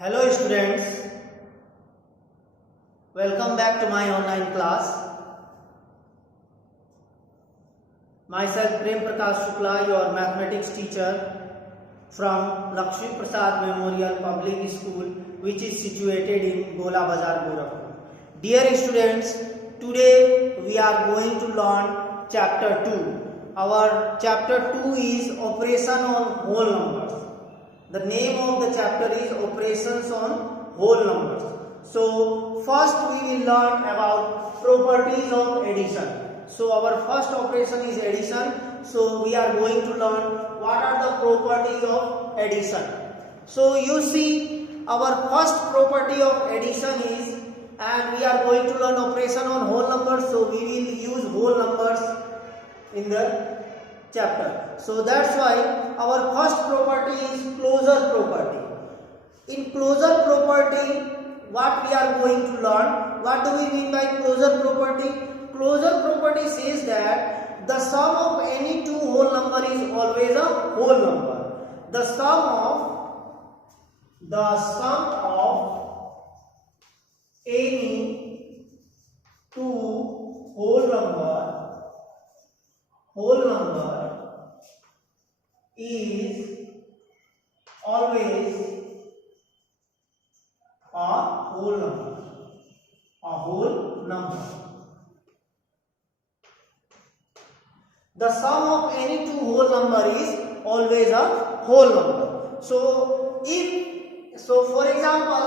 Hello students, welcome back to my online class. Myself Prem Prakash Shukla, your mathematics teacher from Lakshmi Prasad Memorial Public School, which is situated in Gola Bazar, Gorakhpur. Dear students, today we are going to learn chapter 2. Our chapter 2 is operation on whole numbers. The name of the chapter is operations on whole numbers. So first we will learn about properties of addition. So our first operation is addition. So we are going to learn what are the properties of addition. So you see, our first property of addition is, and we are going to learn operation on whole numbers. So we will use whole numbers in the chapter. So that's why our first property is closure property. In closure property, what we are going to learn, what do we mean by closure property? Closure property says that the sum of any two whole number is always a whole number. The sum of any two whole number is always a whole number. The sum of any two whole number is always a whole number. So for example,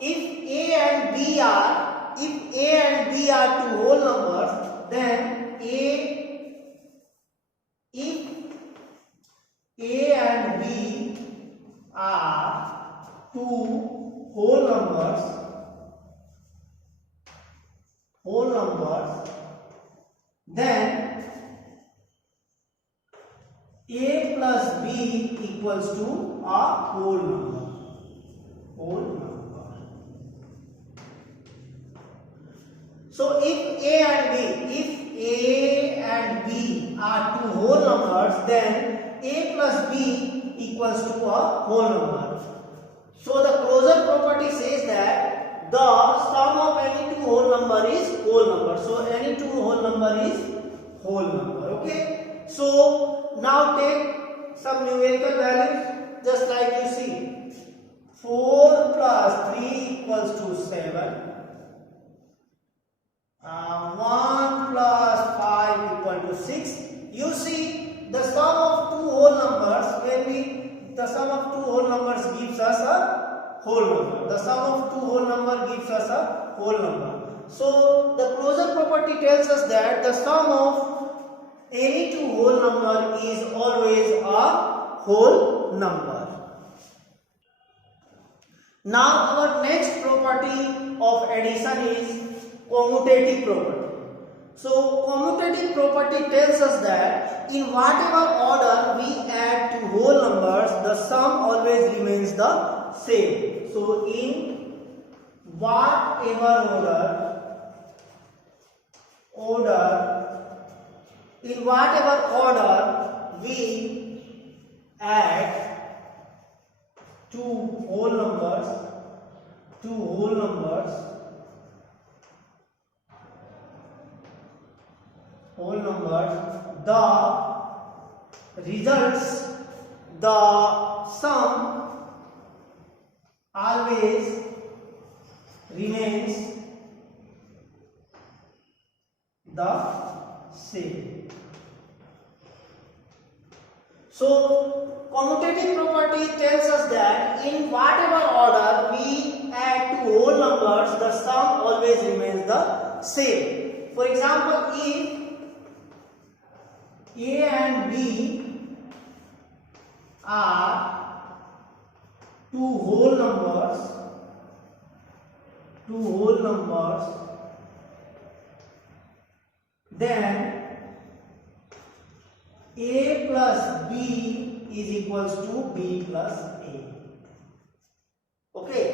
if A and B are two whole numbers, then if A and B are two whole numbers, then A plus B equals to a whole number. So if A and B are two whole numbers, then A plus B equals to a whole number. So the closure property says that the sum of any two whole number is whole number. So any two whole number is whole number. Okay. So now take some numerical values, just like you see, 4 plus 3 equals to 7. 1 plus 5 equal to 6. You see, the sum of two whole numbers, the sum of two whole numbers gives us a whole number. The sum of two whole number gives us a whole number. So the closure property tells us that the sum of any two whole number is always a whole number. Now our next property of addition is commutative property. So commutative property tells us that in whatever order we add two whole numbers, the sum always remains the same. So in whatever order we add two whole numbers, the results, the sum always remains the same. So commutative property tells us that in whatever order we add two whole numbers, the sum always remains the same. For example, if A and B are two whole numbers, then A plus B is equals to B plus A. Okay.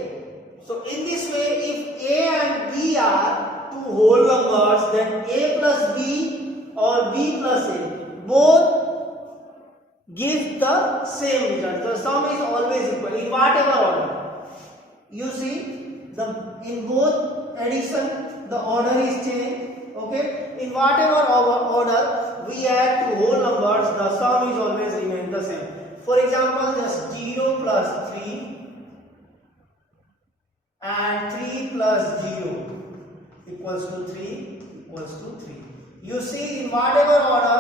So in this way, if A and B are two whole numbers, then A plus B or B plus A both give the same result. The sum is always equal in whatever order. you see the in both addition the order is changed. Okay, in whatever order we add to whole numbers, the sum is always remain the same. For example, just 0 plus 3 and 3 plus 0 equals to 3 equals to 3. You see, in whatever order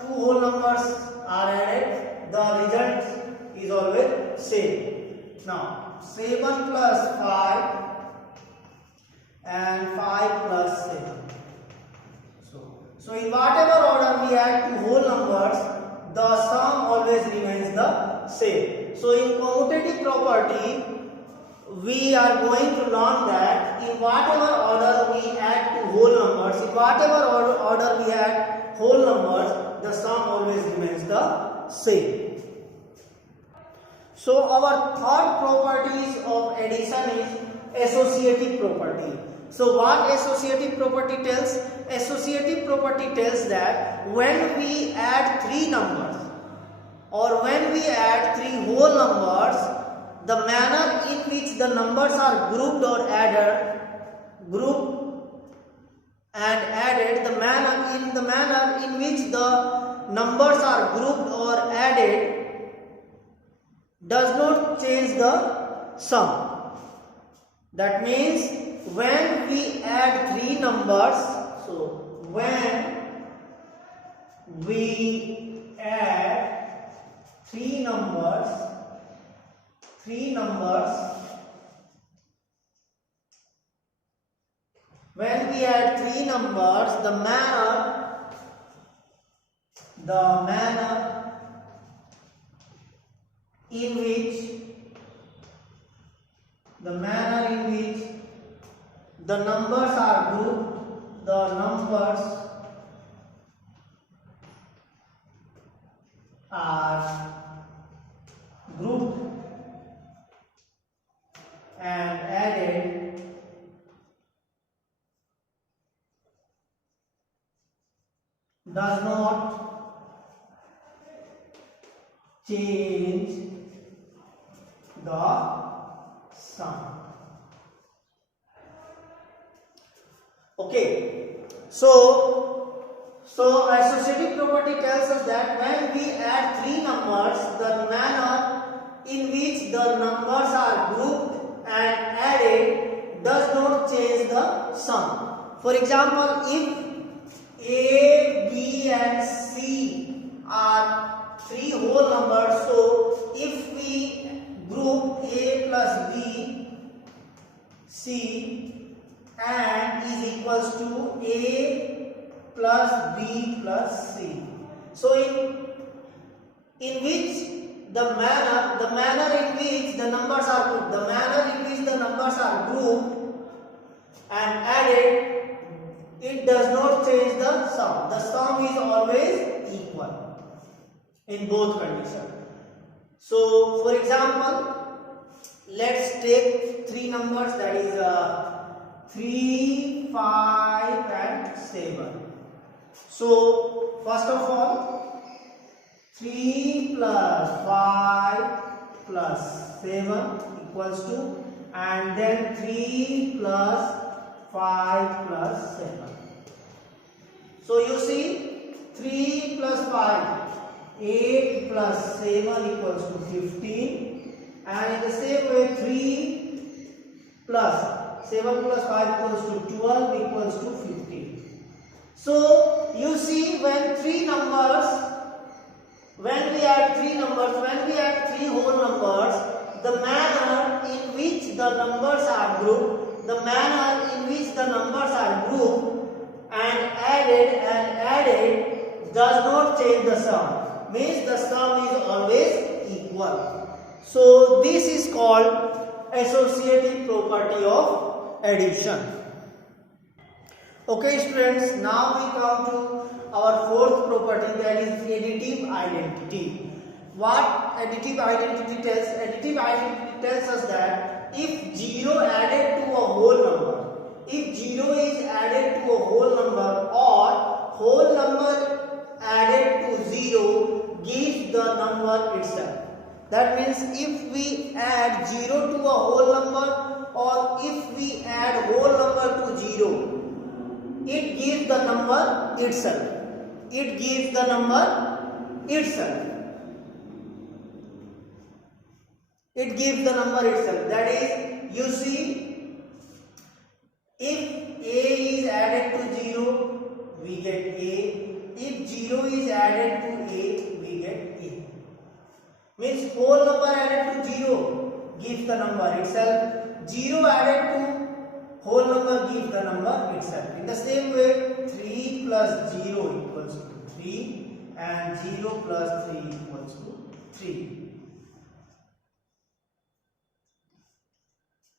two whole numbers are added, the result is always same. Now 7 plus 5 and 5 plus 7. So in whatever order we add two whole numbers, the sum always remains the same. So in commutative property, we are going to learn that in whatever order we add to whole numbers, in whatever order we add whole numbers, the sum always remains the same. So our third properties of addition is associative property. So what associative property tells? Associative property tells that when we add three numbers or when we add three whole numbers, the manner in which the numbers are grouped or added, the manner in which the numbers are grouped or added does not change the sum. That means when we add three numbers, so when we add three numbers, when we add three numbers, the manner in which the numbers are grouped, the numbers are grouped and added does not change the sum. Okay, so associative property tells us that when we add three numbers, the manner in which the numbers are grouped and added does not change the sum. For example, if A, B and C are three whole numbers, so if we group A plus B, C and is equals to A plus B plus C. So in which the manner in which the numbers are grouped, the manner in which the numbers are grouped and added, it does not change the sum. The sum is always equal in both conditions. So for example, let's take three numbers, that is 3, 5 and 7. So first of all, 3 plus 5 plus 7 equals to, and then 3 plus 5 plus 7. So you see, 3 plus 5, 8 plus 7 equals to 15, and in the same way 3 plus 7 plus 5 equals to 12 equals to 15. So you see, when we add three whole numbers, the manner in which the numbers are grouped, and added does not change the sum. Means the sum is always equal. So this is called associative property of addition. Okay students, now we come to our fourth property, that is additive identity. What additive identity tells? Additive identity tells us that if 0 added to a whole number, if 0 is added to a whole number or whole number added to 0 gives the number itself. That means if we add 0 to a whole number or if we add whole number to 0, it gives the number itself. It gives the number itself. It gives the number itself. That is, you see, if a is added to 0, we get a. If 0 is added to a, we get a. Means whole number added to 0 gives the number itself. 0 added to whole number gives the number itself. In the same way, 3 plus 0 equals to 3 and 0 plus 3 equals to 3.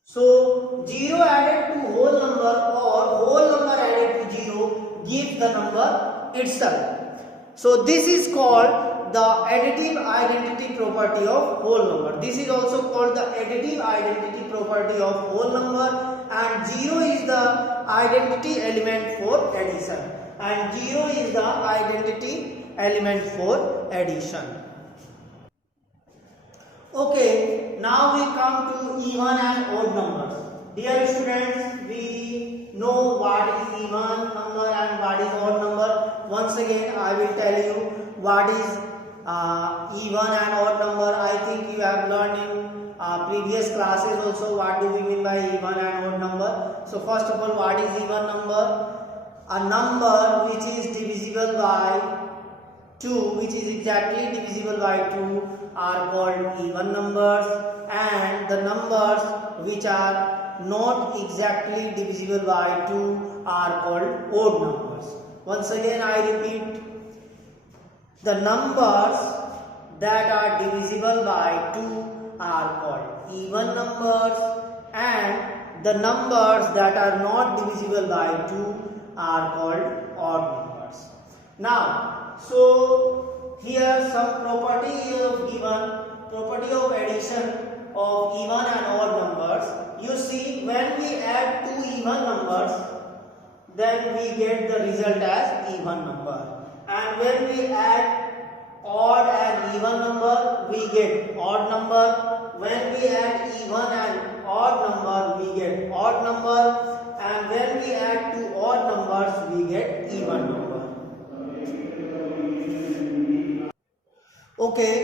So 0 added to whole number or whole number added to 0 gives the number itself. So this is called the additive identity property of whole number. This is also called the additive identity property of whole number, and 0 is the identity element for addition, and 0 is the identity element for addition. Okay, now we come to even and odd numbers. Dear students, we know what is even number and what is odd number. Once again, I will tell you what is even and odd number. I think you have learned in previous classes also what do we mean by even and odd number. So first of all, what is even number? A number which is divisible by 2, which is exactly divisible by 2, are called even numbers, and the numbers which are not exactly divisible by 2 are called odd numbers. Once again I repeat, the numbers that are divisible by 2 are called even numbers, and the numbers that are not divisible by 2 are called odd numbers. Now, so here some property of given, property of addition of even and odd numbers. You see, when we add two even numbers, then we get the result as even number, and when we add odd and even number, we get odd number. When we add even and odd number, we get odd number, and when we add two odd numbers, we get even number. Okay,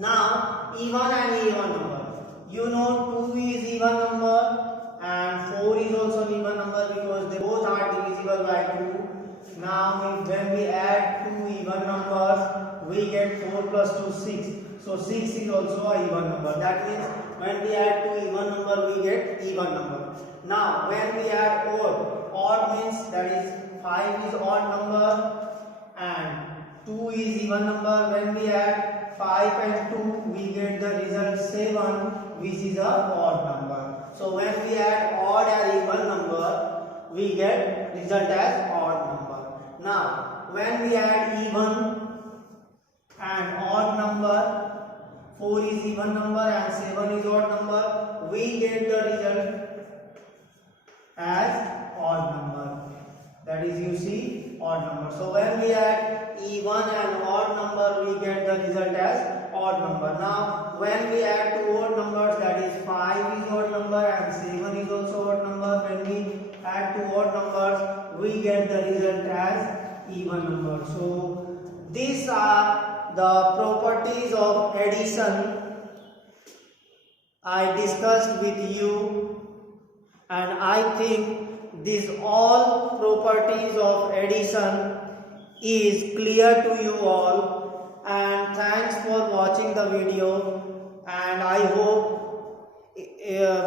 now even and even number. You know 2 is even number and 4 is also even number because they both are divisible by 2. Now when we add two even numbers, we get 4 plus 2 6. So 6 is also a even number. That means when we add two even number, we get even number. Now when we add odd means that is 5 is odd number and 2 is even number. When we add 5 and 2, we get the result 7, which is a odd number. So when we add odd and even number, we get result as odd number. Now when we add even and odd number, 4 is even number and 7 is odd number, we get the result as odd number. That is, you see, odd number. So when we add even and odd number, we get the result as odd number. Now when we add two odd numbers, that is 5 is odd number and 7 is also odd number. When we add two odd numbers, we get the result as even number. So these are the properties of addition I discussed with you, and I think these all properties of addition is clear to you all, and thanks for watching the video, and I hope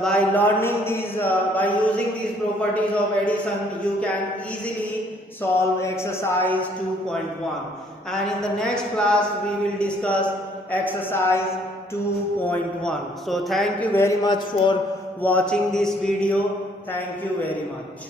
by learning these by using these properties of addition you can easily solve exercise 2.1, and in the next class we will discuss exercise 2.1. So thank you very much for watching this video. Thank you very much.